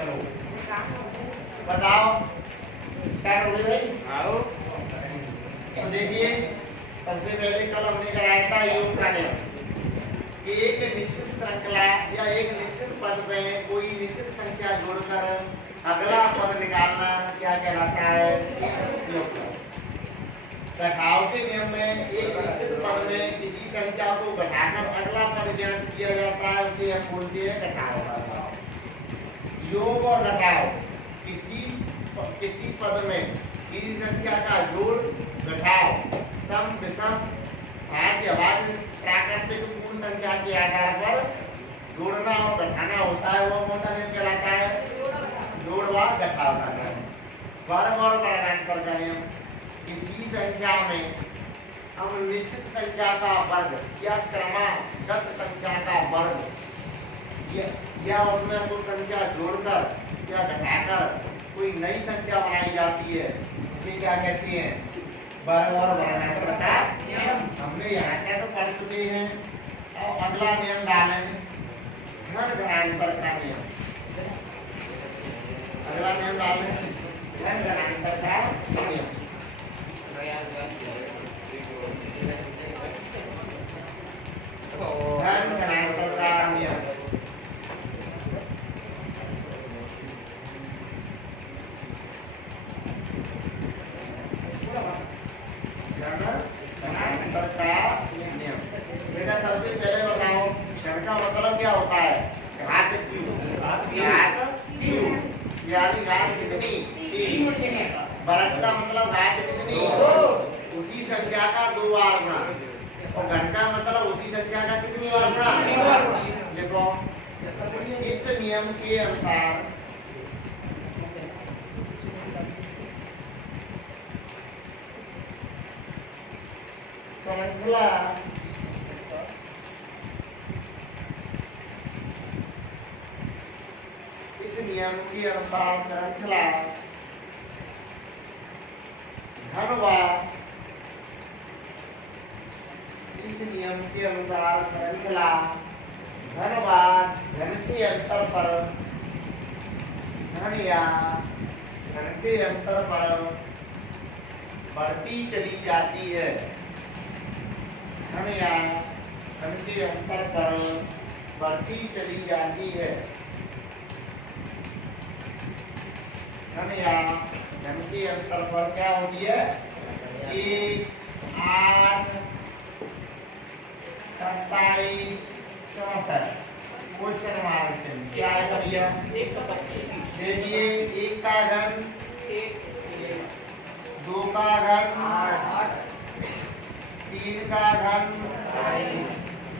चलो बताओ, स्टार्ट हो गई भाई। आओ। तो देखिए, सबसे पहले कल हमने कराया था योग का नियम कि एक निश्चित श्रृंखला या एक निश्चित पद में कोई निश्चित संख्या जोड़कर अगला पद निकालना क्या कहलाता है? योग। घटाव के नियम में एक निश्चित पद में किसी संख्या को घटाकर अगला पद ज्ञात किया जाता है, उसे हम बोलते हैं घटाव। योग और घटाव किसी पद में किसी संख्या का जोड़, घटाव, सम, विषम, भाज्य, अभाज्य, प्राकृतिक पूर्ण संख्या के आधार पर जोड़ना और घटाना होता है। वो कौन सा नियम कहलाता है? जोड़ व घटाव का नियम। वर्ग और वर्गांतर का नियम, किसी संख्या में हम निश्चित संख्या का वर्ग या क्रमागत संख्या का वर्ग या उसमें कुछ संख्या जोड़कर या घटाकर कोई नई संख्या बनाई जाती है, उसे क्या कहते हैं? वर्ग और वर्गांतर का नियम। हमने यहाँ क्या तो पढ़ चुके हैं। और अगला नियम डालेंगे घन घनांतर का नियम। अगला नियम डालेंगे घन घनांतर का नियम। घन घनांतर का नियम बेटा सबसे पहले बताओ, घन का मतलब क्या होता है? घात क्यू यानी घात कितनी? 3। वर्ग का मतलब घात कितनी? उसी संख्या का 2 बार गुणा। और घन का मतलब उसी संख्या का कितनी बार गुणा? देखो, इस नियम के अनुसार श्रृंखला नियम के अनुसार श्रृंखला घन व इस नियम के अनुसार श्रृंखला घन व घन के अंतर पर घन या घन के अंतर पर बढ़ती चली जाती है। घन या घन के अंतर पर बढ़ती चली जाती है। घन या घन के अंतर पर क्या होती है? 1, 8, 47, 64। क्वेश्चन मार्क क्या आएगा भैया? 125। देखिए, 1 का घन 2 का घन 8, 3 का घन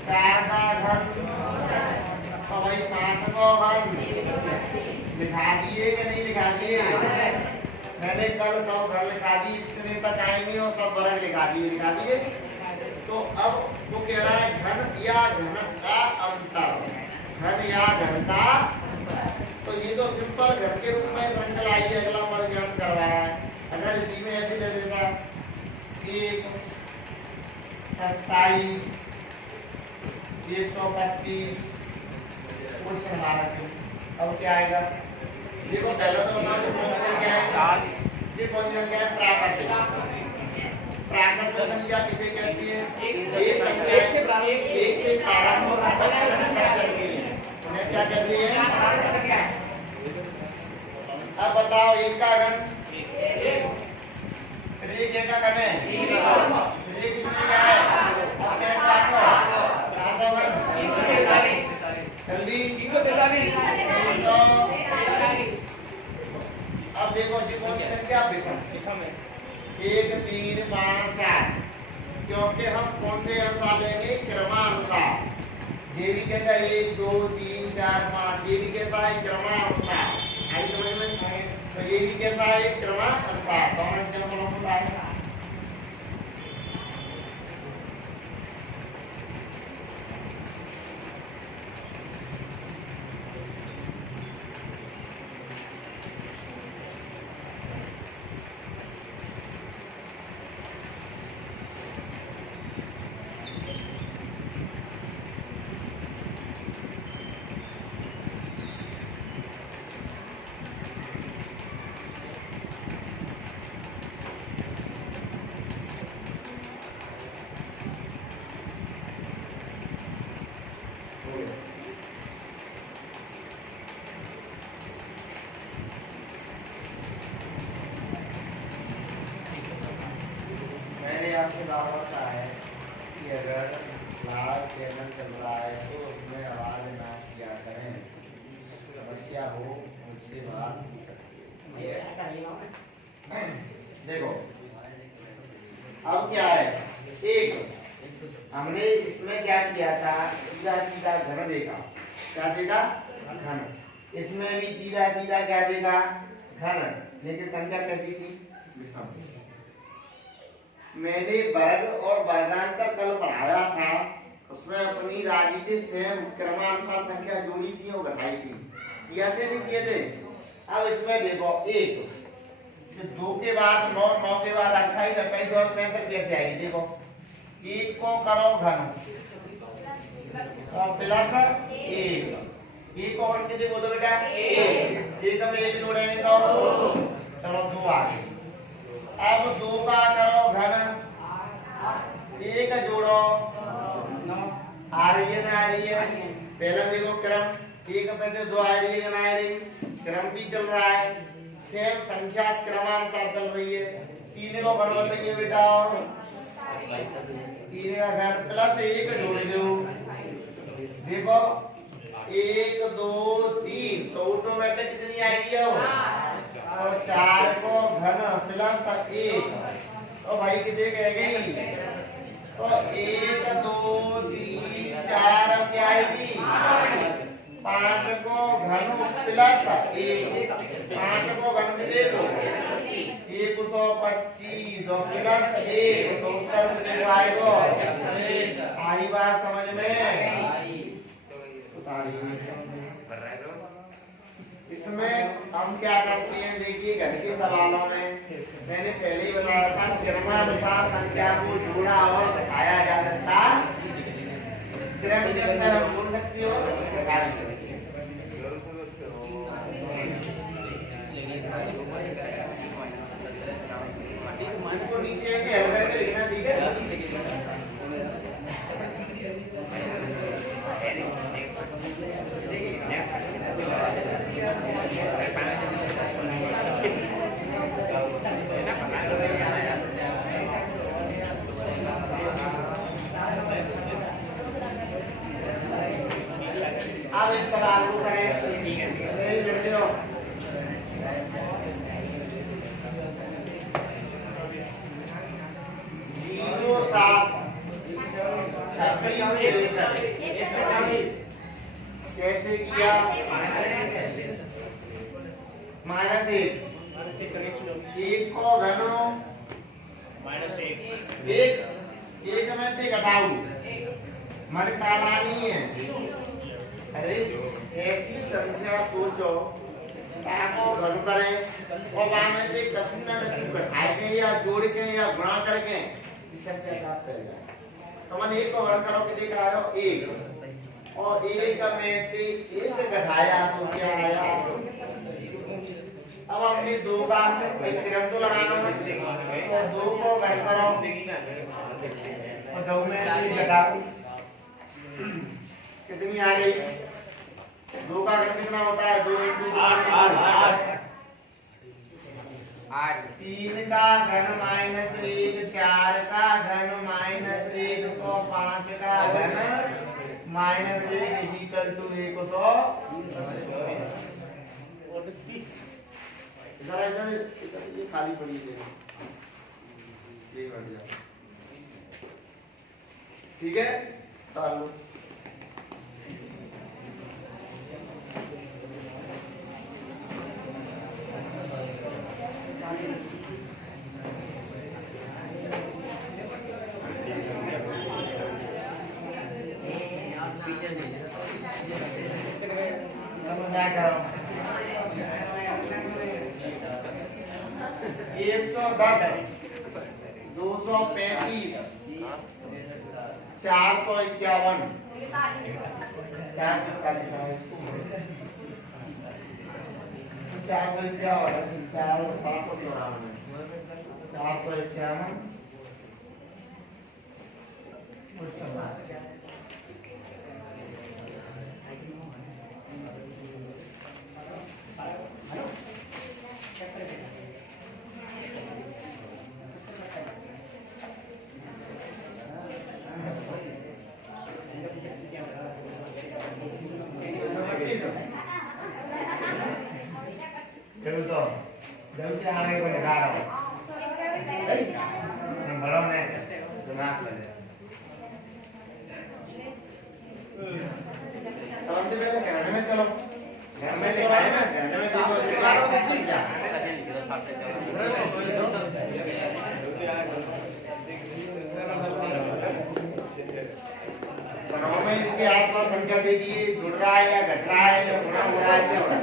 4 का घन तो भाई 5 का घन लिखा दिए कि नहीं लिखा दिए? मैंने कल सब घर लिखा दी, इतने तक आएंगे और सब वर्ग लिखा दिए। तो अब वो कह रहा है घन या घन का अंतर। घन या घन का, तो ये तो सिंपल घन के रूप में श्रृंखला आई है, अगला पद ज्ञात करवा रहा है। अगर इसी में ऐसे दे देता 1, 27, 125 क्वेश्चन मार्क। अब क्या आएगा? देखो पहले तो बताओ ये कौन सी संख्या है? ये कौन सी संख्या है? प्राकृतिक संख्या किसे कहती है? एक संख्या एक से प्रारंभ होकर चलती है, उन्हें क्या कहती है? अब बताओ 1 का घन, फिर 1 का घन है, फिर 1 कितने का है? अब क्या जल्दी 343। अब देखो जी कौन सी संख्या? विषम है। 1, 3, 5, 7, क्योंकि हम कौन से अनुसार लेंगे? क्रमानुसार। ये भी कहता है 1, 2, 3, 4, 5, ये भी कहता है क्रमानुसार। आई समझ में? तो ये भी कहता है क्रमानुसार। दोनों एग्जाम्पल हम बताएंगे। होता है कि अगर लाइव चैनल चल रहा है तो उसमें आवाज ना किया करें। समस्या हो मुझसे बात पूछ सकती है। देखो अब क्या है, एक हमने इसमें क्या किया था, सीधा सीधा घन देखा, क्या देखा, घन। इसमें भी सीधा सीधा क्या देखा, घन, लेकिन संख्या कैसी थी, विषम। मैंने वर्ग और वर्गांतर कल पढ़ाया था, उसमें अपनी राजी से क्रमानुसार संख्या जोड़ी थी और घटाई थी, किया थे नहीं किए थे। अब इसमें देखो एक, दो के बाद नौ, नौ के बाद 28, 28 और 65 कैसे आएगी, देखो एक को करो घन और प्लस एक को घन कितने बोलो बेटा, एक में एक जोड़ेंगे तो चलो दो आ गए। अब दो का करो घन, एक जोड़ो आ रही है ना, आ रही है, पहला देखो क्रम, एक में से दो आ रही है ना, आ रही, क्रम भी चल रहा है, सेम संख्या क्रमानुसार चल रही है। तीन को घन बताइए बेटा, तीन का घन प्लस एक जोड़ दो, देखो एक दो तीन तो ऑटोमेटिक कितनी आएगी, और चार को घन प्लस एक तो भाई कितने कह गई, तो एक दो तीन चार, अब क्या आएगी, पांच को घन प्लस एक, पांच को घन कितने को 125 और प्लस एक, तो उसका कितने को आएगा, आई बात समझ में। इसमें हम क्या करते हैं, देखिए घन के सवालों में मैंने पहले ही बताया था, क्रमानुसार संख्या को जोड़ा और घटाया जा सकता, क्रम के अंदर हम बोल सकते हो घटा भी सकते हो। इसको नीचे के हल करके लिखना, ठीक है। अब इस सवाल को करें, कैसे किया, माइनस एक को घनो एक में से घटाऊ, मन काला नहीं है। अरे ऐसी संख्या सोचो ताको घन करें और वहां में से कछु ना कछु घटाए के या जोड़ के या गुणा करके संख्या प्राप्त कर जाए। तो मन एक को घन करो कितने का आया, एक, और एक में से एक घटाया तो क्या आया। अब हमने दो का क्रम तो लगाना है, तो दो को घन करो और दो में एक घटाओ, कितनी आ गई, दो का घन कितना होता है, दो इंटू आठ, तीन का घन माइनस एक, चार का घन माइनस एक, तो पांच का घन माइनस एक इक्वल टू 100। इधर इधर ये खाली पड़ी है, ये बढ़ जाओ, ठीक है। डाल लो, क्या करो 110, 235, 451, 451, देखो जब के आगे को दिखा रहा हूँ बड़ों ने दिमाग लगे समझते पहले घर में चलो घर में दिखाए ना घर में घरों में इसके आसपास संख्या दे दिए जुड़ रहा है या घट रहा है या गुणा हो रहा है क्या हो रहा है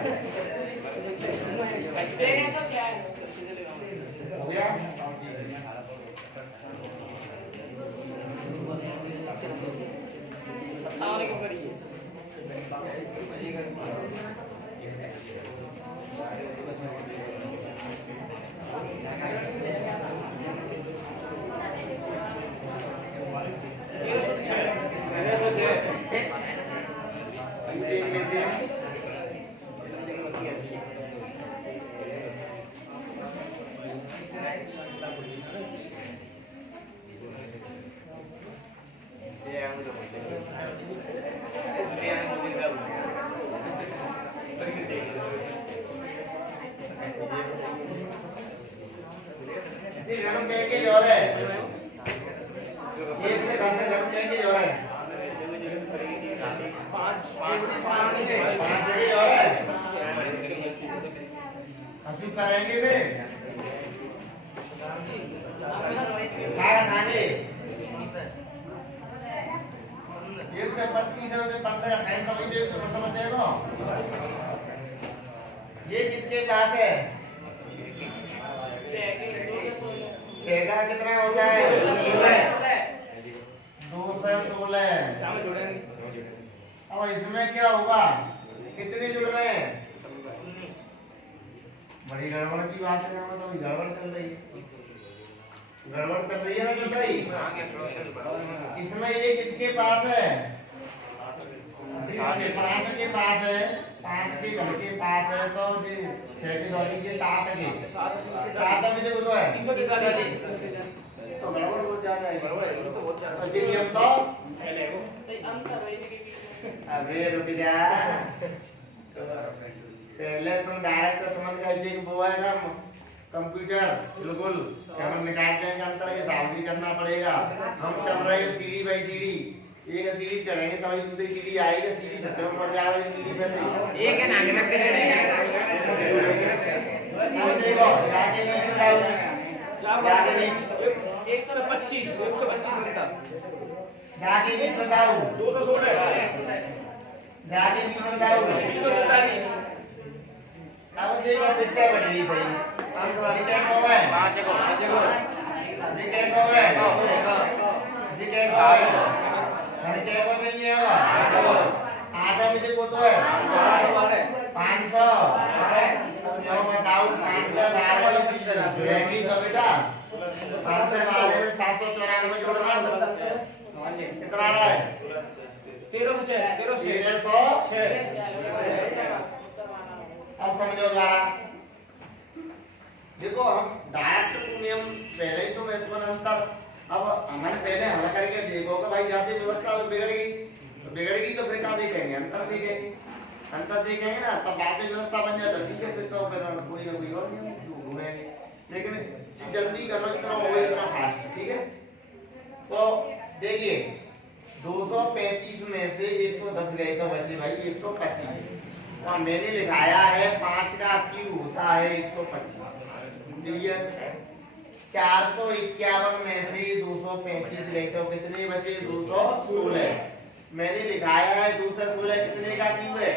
हो गया करेंगे फिर आगे 1 से 25 से 15 टाइम तो वही देख तो समझ जाएगा ये किसके पास है 6 का कितना होता है 2 से 16 अब इसमें क्या होगा कितने जुड़ रहे हैं बड़ी गड़बड़ की बात है ना तो गड़बड़ चल रही है ना जो भाई इसमें ये किसके पास है 5 के पास है 5 के घर के पास है तो 6 के सॉरी के 7 के 7 में जो है 345 तो गड़बड़ हो जाता है गड़बड़ है तो बहुत ज्यादा जी हम तो सही अंक कर रही थी अबे रुक जा पहले तुम डायरेक्ट समझ गए थे कि वो है हम कंप्यूटर बिल्कुल हम निकालते हैं अंतर के सावधानी करना पड़ेगा हम चल रहे हैं सीढ़ी बाई सीढ़ी एक सीढ़ी चढ़ेंगे तभी दूसरी सीढ़ी आएगी सीढ़ी छत पर जाएगी सीढ़ी पे से एक है ना आगे लगते अब देखो जाके नीचे बताओ जाके नीचे 125 मिनट जाके नीचे बताओ 216 जाके नीचे बताओ 245 अब देखो पिक्चर बनी भाई अंक वाली क्या कौन है 5 को ये क्या कौन है ये क्या कौन है अरे क्या कौन नहीं है वो 8 में देखो तो है 500 अब जो बताओ 5 से 12 में जुड़ेगी तो बेटा 5 से 12 में 794 जोड़ना कितना आ रहा है 1306 अब समझो जरा देखो हम डायरेक्ट नियम पहले ही तो महत्वपूर्ण अंतर अब हमारे पहले हल करके देखो कि भाई जाति व्यवस्था बिगड़ेगी तो फिर कहाँ देखेंगे अंतर देखेंगे ना तब जाति व्यवस्था बन जाता ठीक है फिर तो फिर कोई ना कोई और नहीं घूमेंगे लेकिन जल्दी करो जितना हो इतना फास्ट ठीक है तो देखिए 235 में से 110 गए तो बचे भाई 125 और मैंने लिखाया है 5 का क्यूब होता है 125 क्लियर 451 में से 235 गए तो कितने बचे 216 मैंने लिखाया है 216 कितने का क्यूब है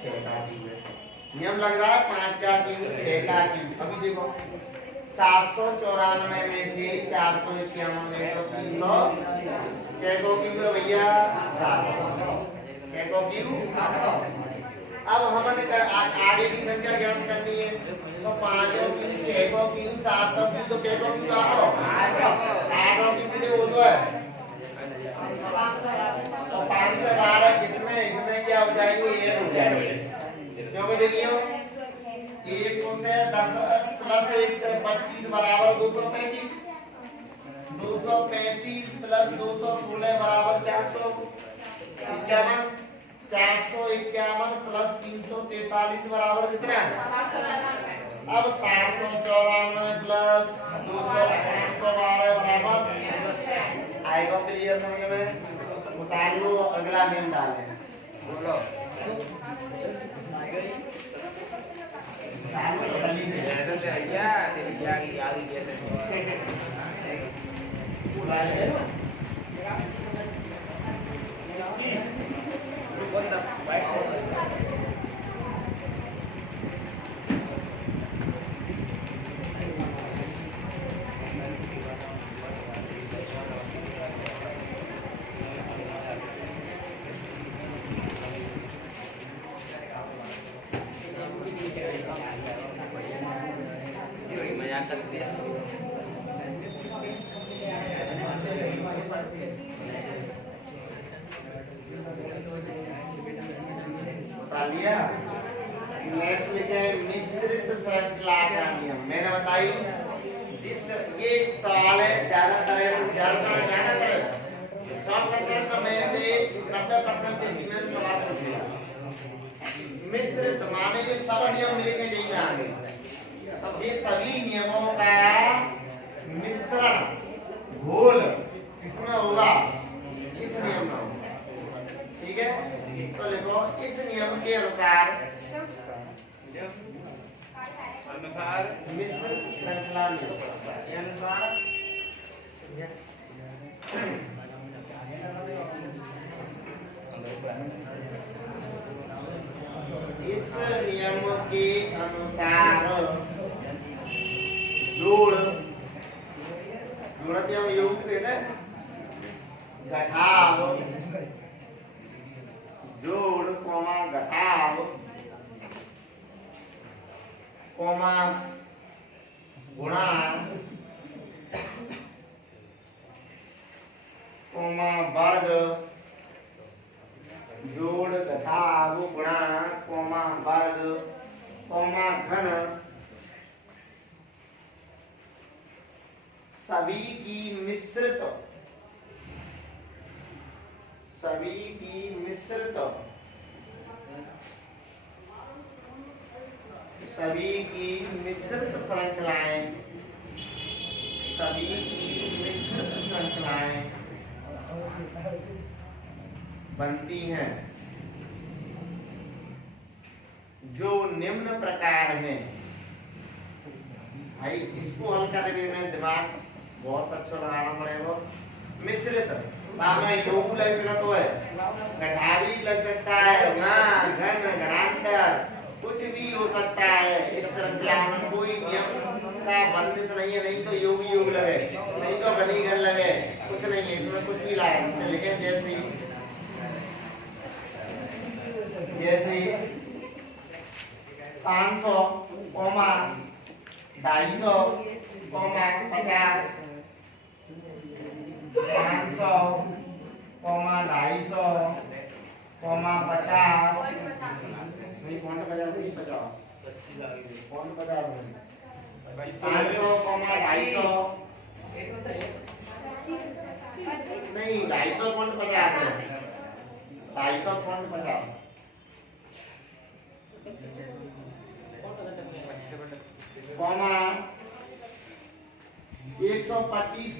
6 का क्यूब है नियम लग रहा है 5 का क्यूब 6 का क्यूब अभी देखो 794 में से 451 गए तो 300 क्या को क्यूब है भैया 700 क्या को क्यूब अब हमें आगे की संख्या ज्ञात करनी है तो 5 क्यूब 6 क्यूब 7 क्यूब तो क्या क्यूब आओ 8 क्यूब वो तो है तो 5 से 12 इसमें क्या हो जाएगी 1 हो जाएगी क्योंकि देखिए 1 से 10 प्लस 1 से 25 बराबर 235 235 प्लस 216 बराबर 451 451 प्लस 343 बराबर कितना अब 794 प्लस 512 बराबर आएगा। क्लियर समझ में? उतार लो, अगला नियम डालें। बोलो उतार लो तो जल्दी से। बता लिया। नेक्स्ट लिखे है मिश्रित श्रृंखला का नियम। मैंने बताई जिस ये सवाल है ज्यादातर 100% में से 90% डेसिमल में बात होती है। मिश्रित माने जो सब नियम मिलके जाइए आगे। ये सभी नियमों का मिश्रण घोल किसमें होगा? इस नियम में होगा। ठीक है, तो देखो इस नियम के अनुसार मिश्रित श्रृंखला नियम के अनुसार इस नियम के अनुसार जोड़ जोड़ते हम योग पे ना घटाव जोड़ कोमा घटाव कोमा गुणा कोमा वर्ग जोड़ घटाव गुणा कोमा वर्ग कोमा घन सभी की मिश्रित श्रृंखलाएं बनती हैं जो निम्न प्रकार हैं। भाई इसको हल करने में दिमाग बहुत अच्छा लगाना पड़ेगा। मिश्रित में योग लग सकता तो है, घटावी लग सकता है, ना घन घनांतर कुछ भी हो सकता है। इस श्रृंखला में कोई नियम का बंदिश नहीं है। नहीं तो योग लगे, नहीं तो घनी घन लगे, कुछ नहीं है इसमें, कुछ भी लाए। लेकिन जैसे 500 कोमा 250 कोमा 50 500 कोमा 250 कोमा 50 नहीं कौन 50 नहीं 50 कौन 50 500 कोमा 250 नहीं 250 कौन 50 है 250 कौन 50 कोमा 125.75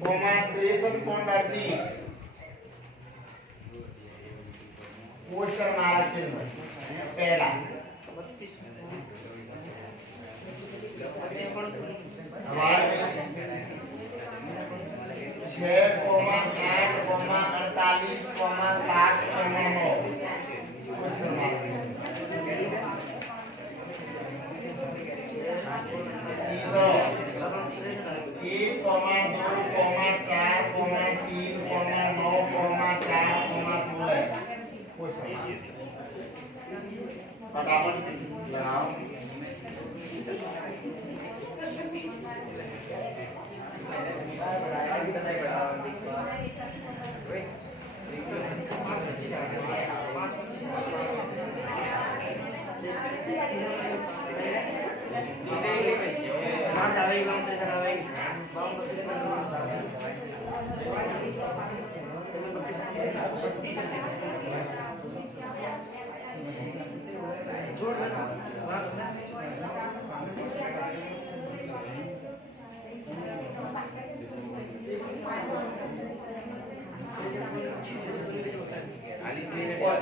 कोमा 63.38 क्वेश्चन मार्क चिन्ह पहला। हमारे 6 comma 8 comma 48 comma 60 comma 9 question mark. एक comma 2 comma 4 comma 3 comma 9 comma 4 comma 16 question फटाफट लगाओ।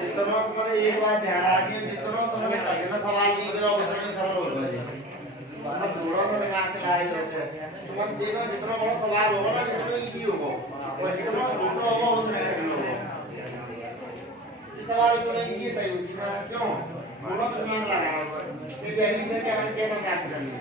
जितना तुम्हारे एक बार ध्यान रखिए जितना तुम्हारे पहला सवाल जी करो उतना ही सरल होगा जी मतलब थोड़ा सा दिमाग से लाए होते हैं तुम देखो जितना बड़ा सवाल होगा ना जितना इजी होगा और जितना छोटा होगा उतना कठिन होगा ये सवाल इतना इजी है उसमें क्यों थोड़ा सा दिमाग लगाना होगा ये दिल्ली में क्या हम क्या करेंगे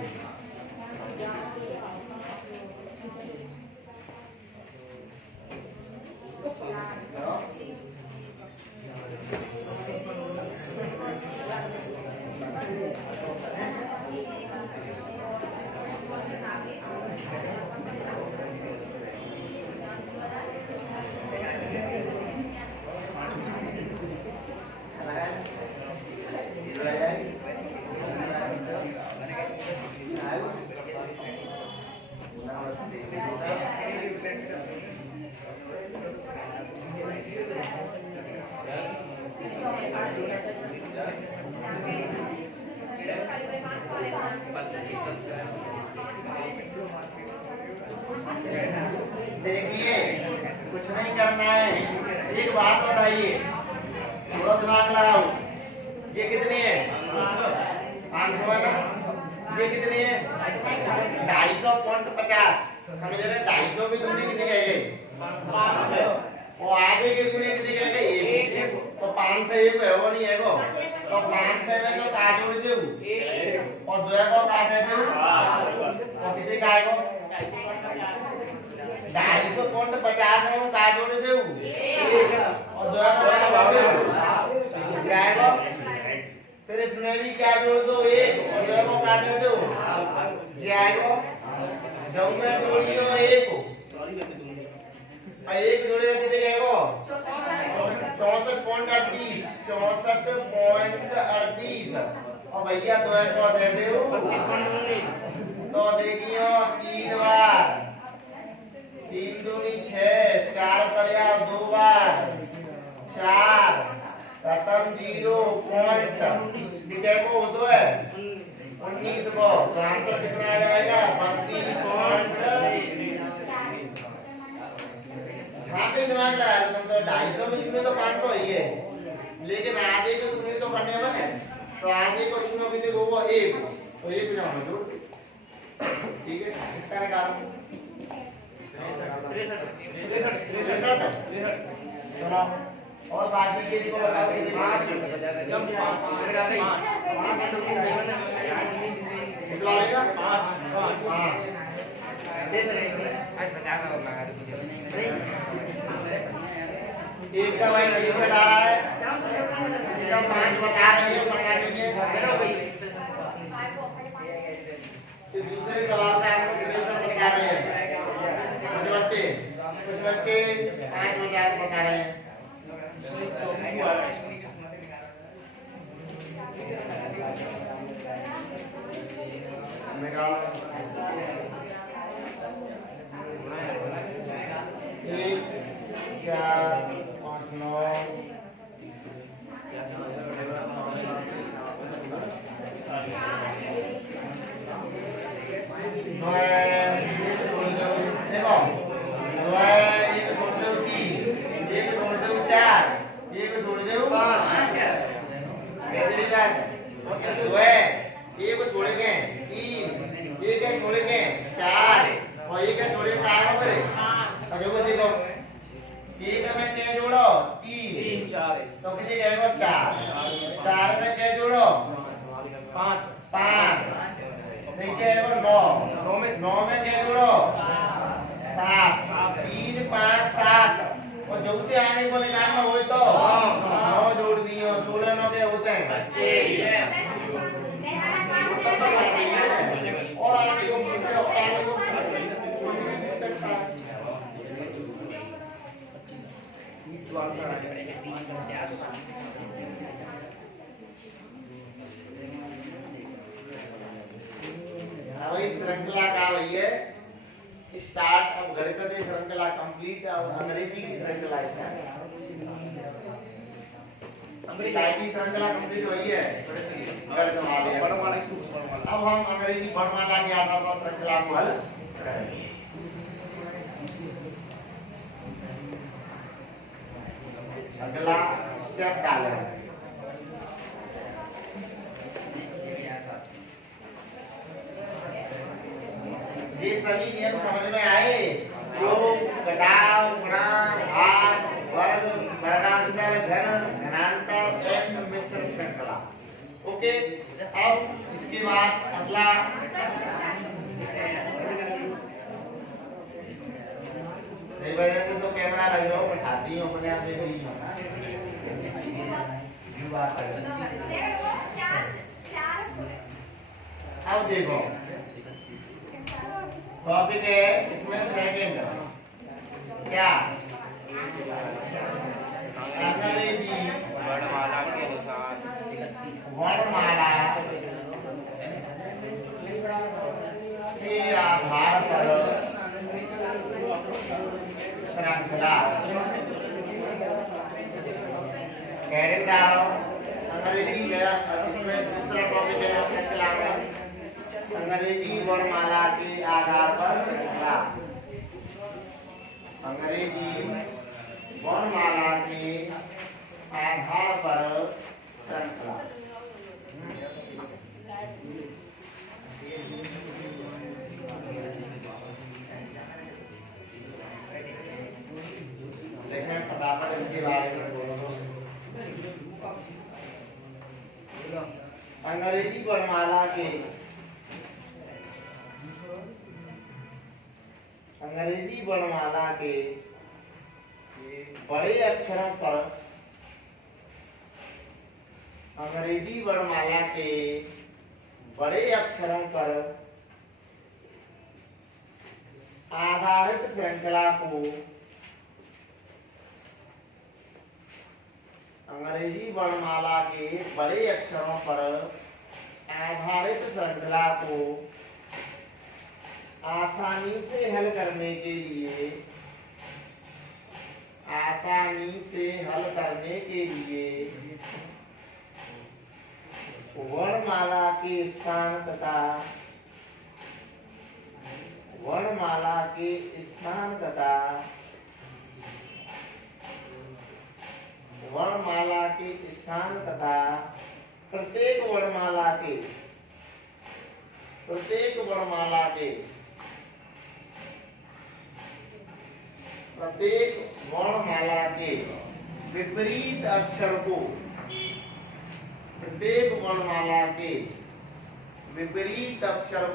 देखिए कुछ नहीं करना है एक बात बताइए थोड़ा दिमाग लगाओ ये कितनी है 500 है ना ये कितनी है 250.50 समझ रहे 250 की दूरी कितनी कहेंगे 500 और आधे की दूरी कितनी कहेंगे 1 तो 5 से 1 है वो नहीं है वो तो 5 से में तो का जोड़ दे और 2 को काट दे तो कितने का आएगा 250 में का जोड़ दे और 2 को काट दे क्या आएगा फिर इसमें भी क्या जोड़ दो 1 और 2 को काट दे ये आएगा जब में जोड़ियो 1 को और 1 जोड़े कितने आएगा 64.38 और भैया 2 को दे दो तो देखियो 3 बार 3 दूनी 6 4 करिया 2 बार 4 खत्म 0 पॉइंट कितने को दो है 19 को तो आंसर कितना आ जाएगा 32. आधे दिमाग लगा लो तुम तो 250 में तुमने तो 500 ही है लेकिन आधे को तुमने तो करने बने तो आधे को तुमने कितने को वो 1 तो 1 जाओ जो ठीक है इसका निकालो 63 चलो और बाकी के को बताओ कितने 5 एक का भाई 30 हटा रहा है इसका 5 बता रहे हैं बता दीजिए तो दूसरे सवाल का आपको क्वेश्चन बता रहे हैं कुछ बच्चे 5 बता रहे हैं निकाल 1 4 5 9 तो कितने जाएगा 4 में क्या जोड़ो 5 देखिए 9 में क्या जोड़ो 7 3 5 7 और जोड़ते आने को निकालना हो तो 9 जोड़ दियो 16 9 क्या होते हैं और आगे को वही श्रृंखला का वही है स्टार्ट अब गणित की श्रृंखला कंप्लीट और अंग्रेजी की श्रृंखला है अंग्रेजी की श्रृंखला कंप्लीट हुई है गणित वाले अब हम अंग्रेजी वर्णमाला की आधार पर श्रृंखला को हल करेंगे अगला स्टेप डालें। ये सभी नियम समझ में आए? योग, घटाव, गुणा, भाग, वर्ग, वर्गांतर, घन, घनांतर एंड मिश्र श्रृंखला। ओके, अब इसके बाद अगला एक वजह से तो कैमरा लग रहा हो बैठाती हूँ अपने आप देख रही हूँ। अब देखो टॉपिक है इसमें सेकंड क्या अंग्रेजी वर्णमाला के अनुसार वर्णमाला के आधार पर श्रृंखला कैडेट डालो अंग्रेजी इसमें दूसरा टॉपिक है श्रृंखला में अंग्रेजी वर्णमाला के आधार पर श्रृंखला अंग्रेजी वर्णमाला के आधार पर श्रृंखला देखें फटाफट इसके बारे में बोलो। अंग्रेजी वर्णमाला के बड़े अक्षरों पर अंग्रेजी वर्णमाला के बड़े अक्षरों पर आधारित श्रृंखला को अंग्रेजी वर्णमाला के बड़े अक्षरों पर आधारित श्रृंखला को आसानी से हल करने के लिए वर्णमाला के स्थान तथा प्रत्येक वर्णमाला के विपरीत अक्षर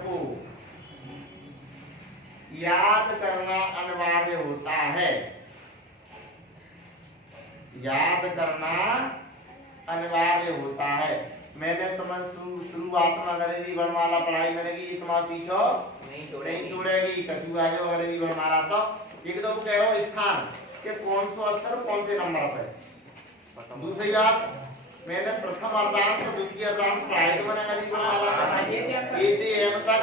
को याद करना अनिवार्य होता है। मैंने तुम्हें शुरुआत में अंग्रेजी वर्णमाला पढ़ाई मैंने की तुम्हारा पीछो नहीं छोड़ेगी कछु आ जाओ अंग्रेजी वर्णमाला तो एक तो कह रहा हूँ स्थान के कौन सा अक्षर कौन से नंबर पे। दूसरी बात मैंने प्रथम अर्धांश द्वितीय अर्धांश पढ़ाई तो मैंने अंग्रेजी वर्णमाला ए से एम तक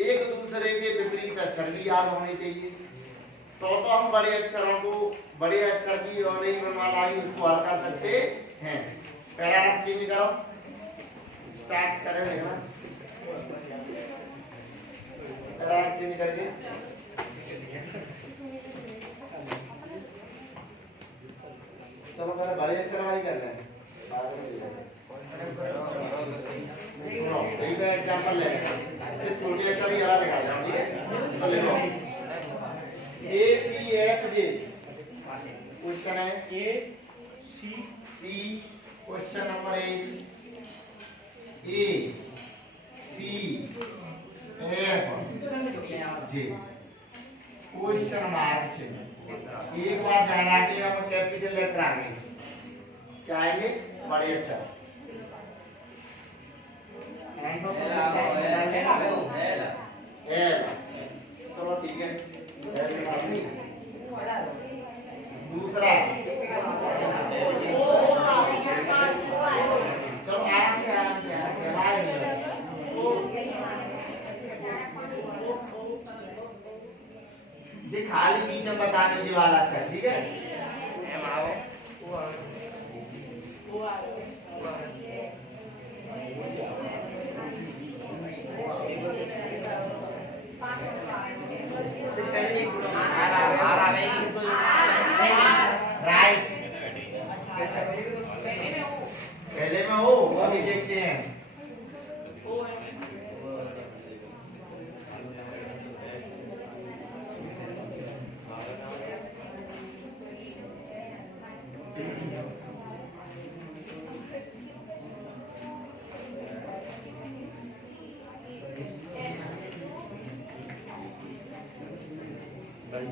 एक दूसरे के विपरीत अक्षर भी याद होने चाहिए तो हम बड़े अक्षर की और एक वर्णमाला ही उसको हल कर सकते हैं। पैराग्राफ चेंज करो स्टार्ट करें पैराग्राफ चेंज करके चलो पहले बड़े अक्षर वाली कर लें सुनो यही का एग्जांपल ले फिर छोटे अक्षर भी अलग लगा जाओ ठीक है। तो लिखो A C F J question है A C question number A C F J question mark एक बार ध्यान रखिए हम कैपिटल लेटर आएंगे क्या आएंगे बड़े अक्षर चलो ठीक है। दूसरा चलो आराम से जी खाली बीच में बता दीजिए वाला अच्छा ठीक है। राइट हाँ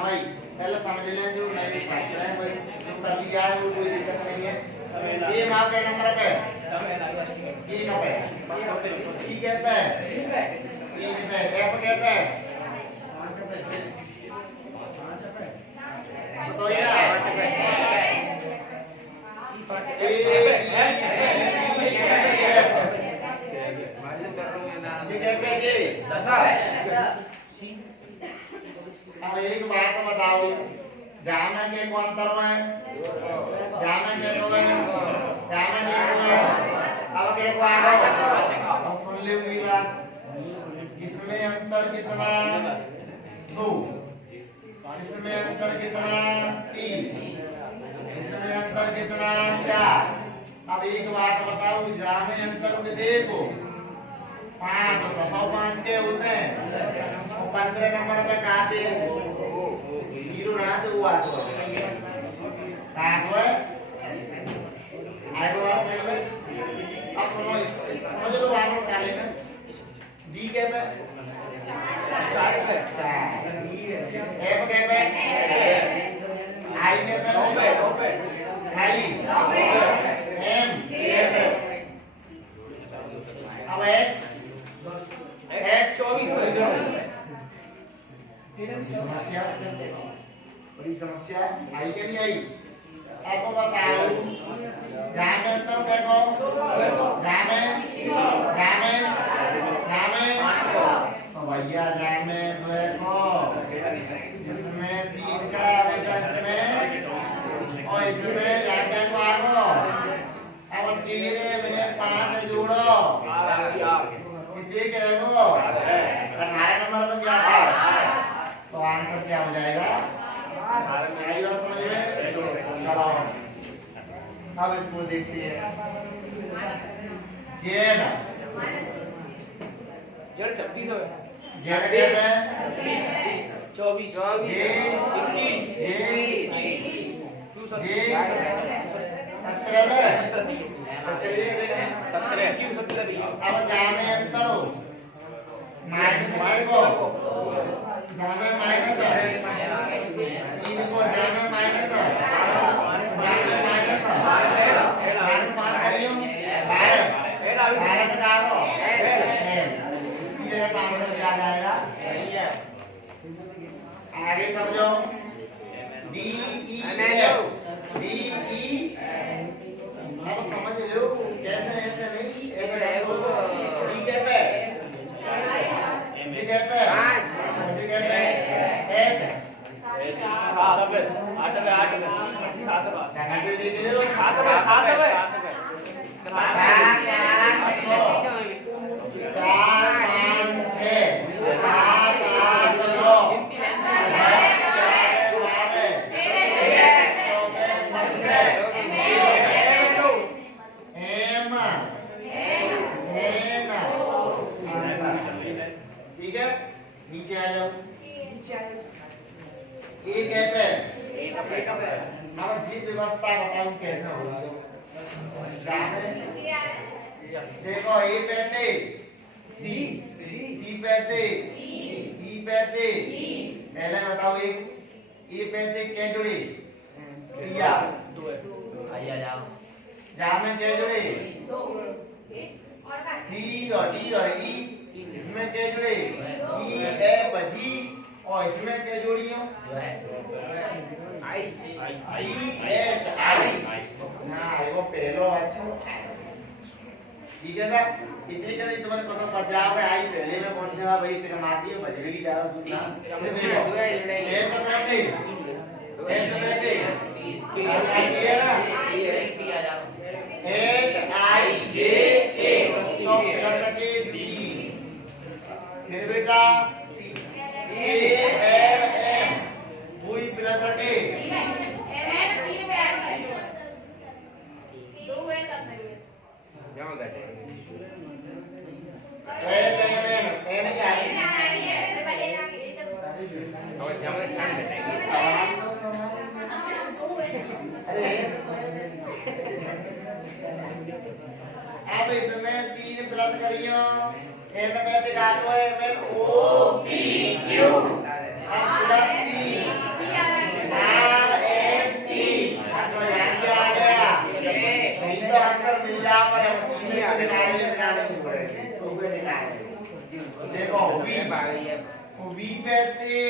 भाई, पहले समझ लें जो मैं भी छात्र है भाई, जो कर लिया है वो कोई दिक्कत नहीं है। ये माँ के नंबर पे ये कब है? ई के पे ई पे एफ के पे बताइए ना अब एक बात बताओ, जामे के कौन तरह है? जामे के तो है, जामे के तो है। अब के को आगे अब सुन ले हुई बात, इसमें अंतर कितना? 2, इसमें अंतर कितना? 3, इसमें अंतर कितना? 4। अब एक बात बताओ, जामे अंतर में देखो 5 तो 5 के होते हैं, 15 नंबर पे काटे जीरो ना तो हुआ तो काट है आएगा बात में। अब सुनो समझ लो बात को काले में डी के पे 4 पे एफ के पे आई के पे आई एम अब एक्स 24 समस्या बड़ी समस्या आई के नहीं आई? आपको बताओ जामे अंतर देखो, जामे जामे जामे तो भैया जामे देखो, इसमें 3 का बेटा इसमें और इसमें जाके को आगो। अब 3 में 5 जोड़ो कितने के रहेगो? 18 नंबर पर क्या था? तो आंसर क्या हो जाएगा? आई बात समझ में? चलो अब इसको देखिए, जेड 26 है, जेड के में 24 ये 21 ये 17 में 17 अब जामे अंतर हो माइनस को जामे माइनस इनको जामे माइनस जामे माइनस माइनस 5 करियो 12 का हो इसकी जगह काम कर क्या जाएगा? आगे समझो डी ई अब समझ लो कैसे ऐसे नहीं ऐसे रहेगा। डी के पे डी के पे 5 डी के पे एच 7 पे 8 पे 8 पे 7 पे लगाते देखिए 7 पे 7 पे ठीक है, नीचे आ जाओ। एक ऐप है, अब जी व्यवस्था बताऊं कैसे होगी। देखो ए पे सी, सी पे ई पे पहले बताओ एक ए पे क्या जुड़े? क्रिया 2 है, आइए जाओ जा में क्या जुड़े? सी और डी और ई, इसमें क्या जुड़े? ई एफ जी और इसमें क्या जोड़ी हो? आई एच आई ना वो पहलो अच्छा ठीक है सर। इतने के लिए तुम्हारे पता पड़ जाओगे आई पहले में कौन सा भाई तेरा मार दियो बजेगी ज्यादा दूर ना देखो ए तो कहते है ना एच आई जे ए तो प्लस के बी फिर बेटा ए एल एम वही प्लस के आटो है मैं ओ पी क्यू अब plus T R S T तो यहाँ क्या आ गया नहीं तो आंसर मिल जा पर हम तीसरे को निकालने नहीं पड़ेगा तो कोई निकालेंगे देखो वी पे टी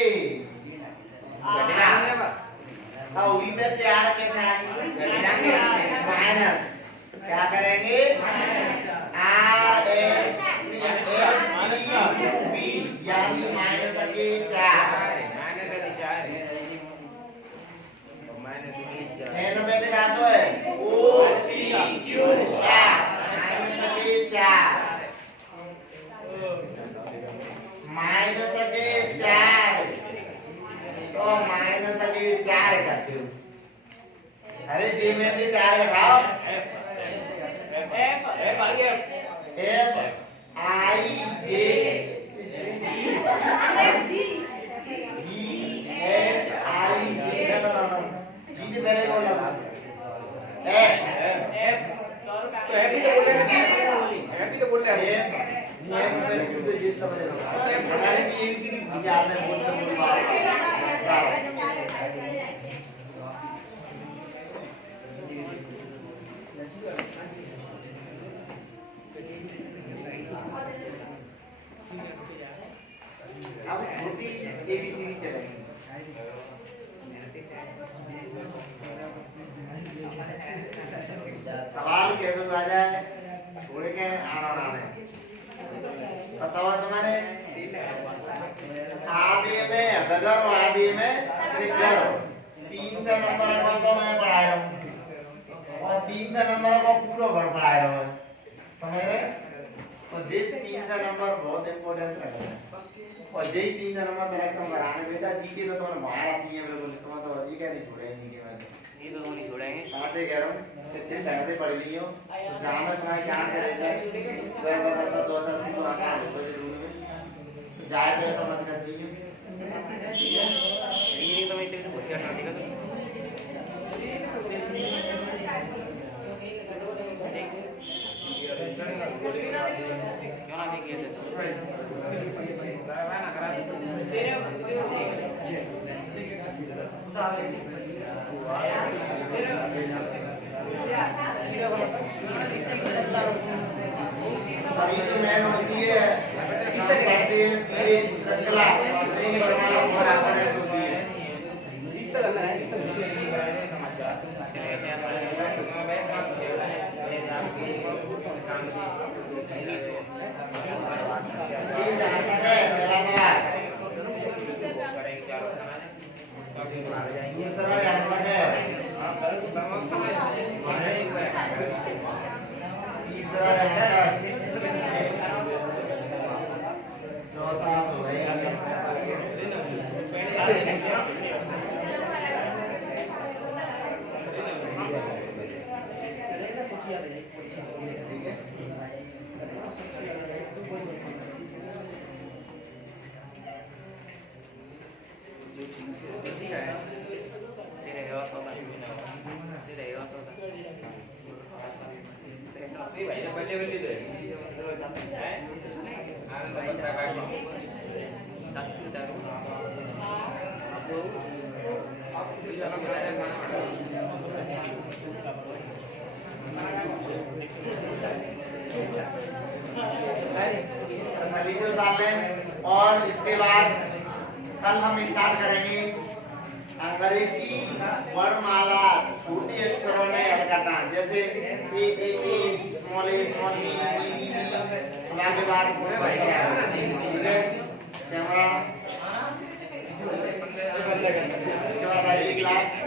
अब वी पे तैयार के माइनस क्या करेंगे आर एस टी यानी माइनस के 4 नंबर दिखा दो है O P Q R minus के 4 माइनस के 4 तो माइनस के 4 करते हो अरे जी में से 4 घटाओ F I J ji H I जे जी से पहले कौन लगा एफ तो हैप्पी तो बोल रहे हैं तो ये समझ लो हमारे ये भी विचार में बोलते बात अब छोटी एबीसीडी चलेंगे सवाल कैसे आ जाए छोड़ के आना बताओ तुम्हारे आदि में अदगर आदि में ट्रिगर 3 से नंबर को मैं पढ़ाया हूँ और 3 से नंबर को पूरा भर पढ़ाया हूँ समझ रहे तो ये 3 से नंबर बहुत इम्पोर्टेंट है और जे 3 से नंबर सिलेक्शन बढ़ाने बेटा जी के तो तुम्हारे मारा चाहिए बिल्कुल तुम तो जी क्या नहीं छोड़ेंगे जी के में ये तो नहीं छोड़ेंगे आते कह रहा हूँ कितने संगते पढ़ ली हो तो जहां में तुम्हारे क्या कर लेता है वह तो 2080 को आना है तो जरूर में जाए तो मत कर दीजिए ठीक है ये तो मैं तेरे को क्या ना दिखा क्यों ना देखिए अभी तो मैन होती है पढ़ते हैं सीरीज श्रृंखला नहीं हमारा बहुत इंपॉर्टेंट होती है ये जहाँ तक है मेरा सवाल दूसरा जहाँ तक है तीसरा जहाँ तक चौथा तो है और इसके बाद कल हम स्टार्ट करेंगे अंग्रेजी वर्णमाला छोटी अक्षरों में हल करना जैसे ए स्मॉल बी के बाद ठीक है कैमरा इसके बाद अगली क्लास